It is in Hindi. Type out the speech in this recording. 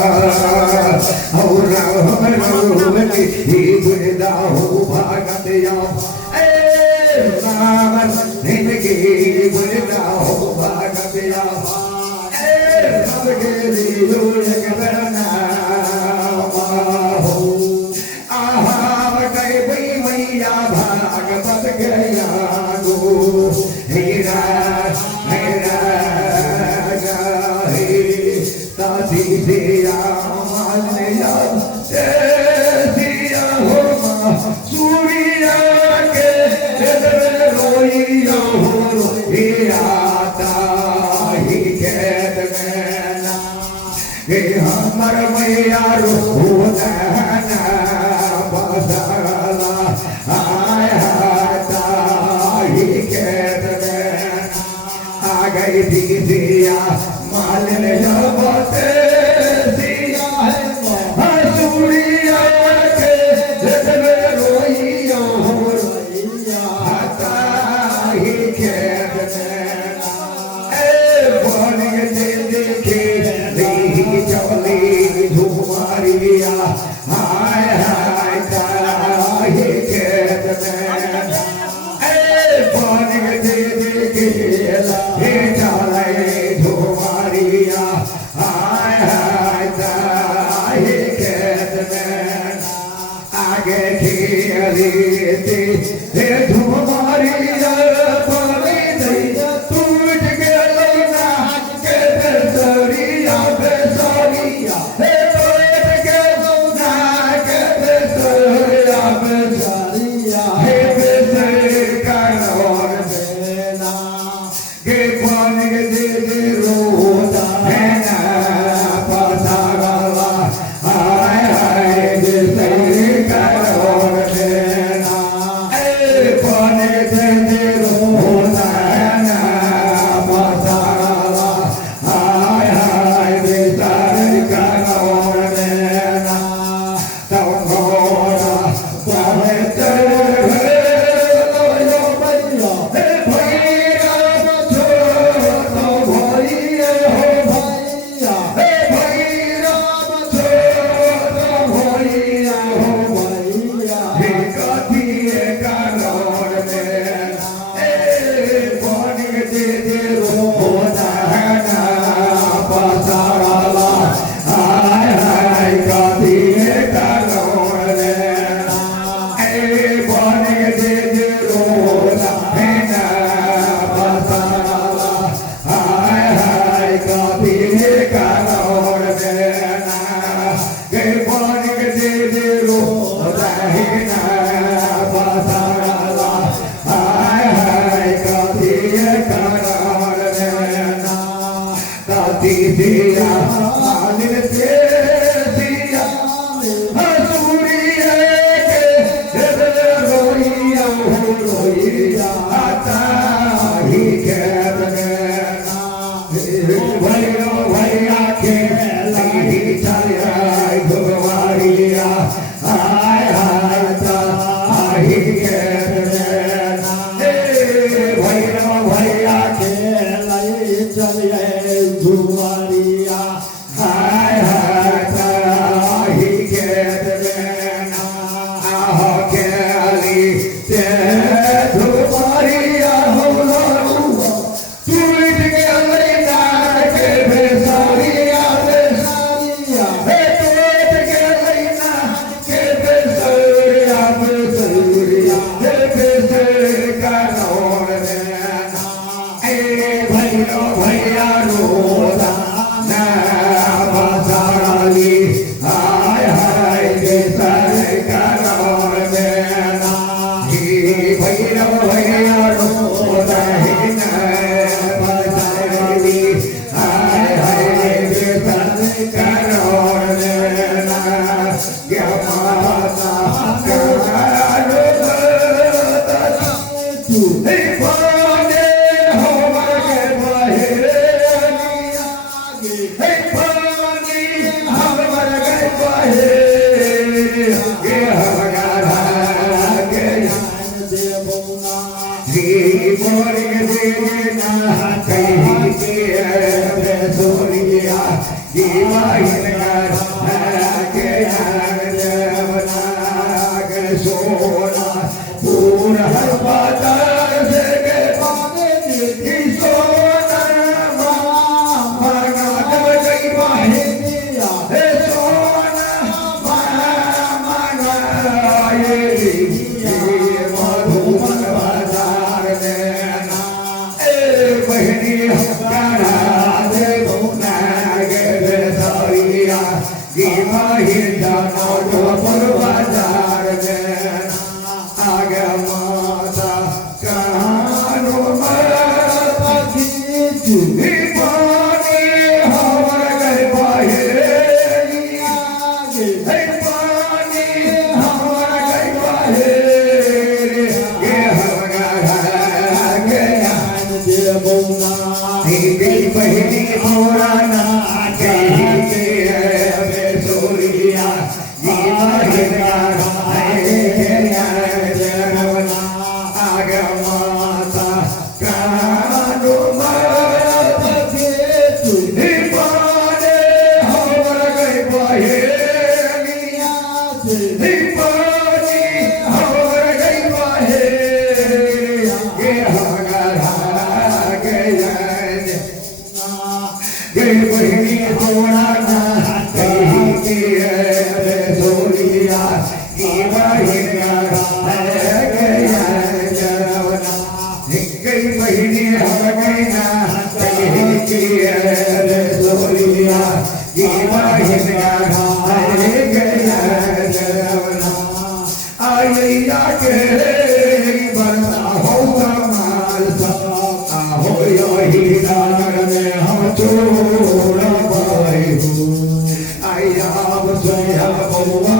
Hey, सोरिया गीमा हिंदा नौटो पर बाजार में आगे माता कहानो माता की पानी हवर गए बाहेरी पानी हवर गए बाहेरी ये हवर गया देवना ही बहनी थोड़ा ना सोरिया गीमा हिंदा आगे माता कानो माता के पाने हवर गए बाहेरिया पानी हवर गए बाहेरिया ये हमारा गया गई बहनी थोड़ा ना कहीं की सोरिया गीमा हिंदा गया गई बहनी हम गई ना कहीं की सोरिया गीमा हिंदा गया आइया के बना हो कमाल हो यही नागर में हम छोड़ पाए हो आया बसया बउआ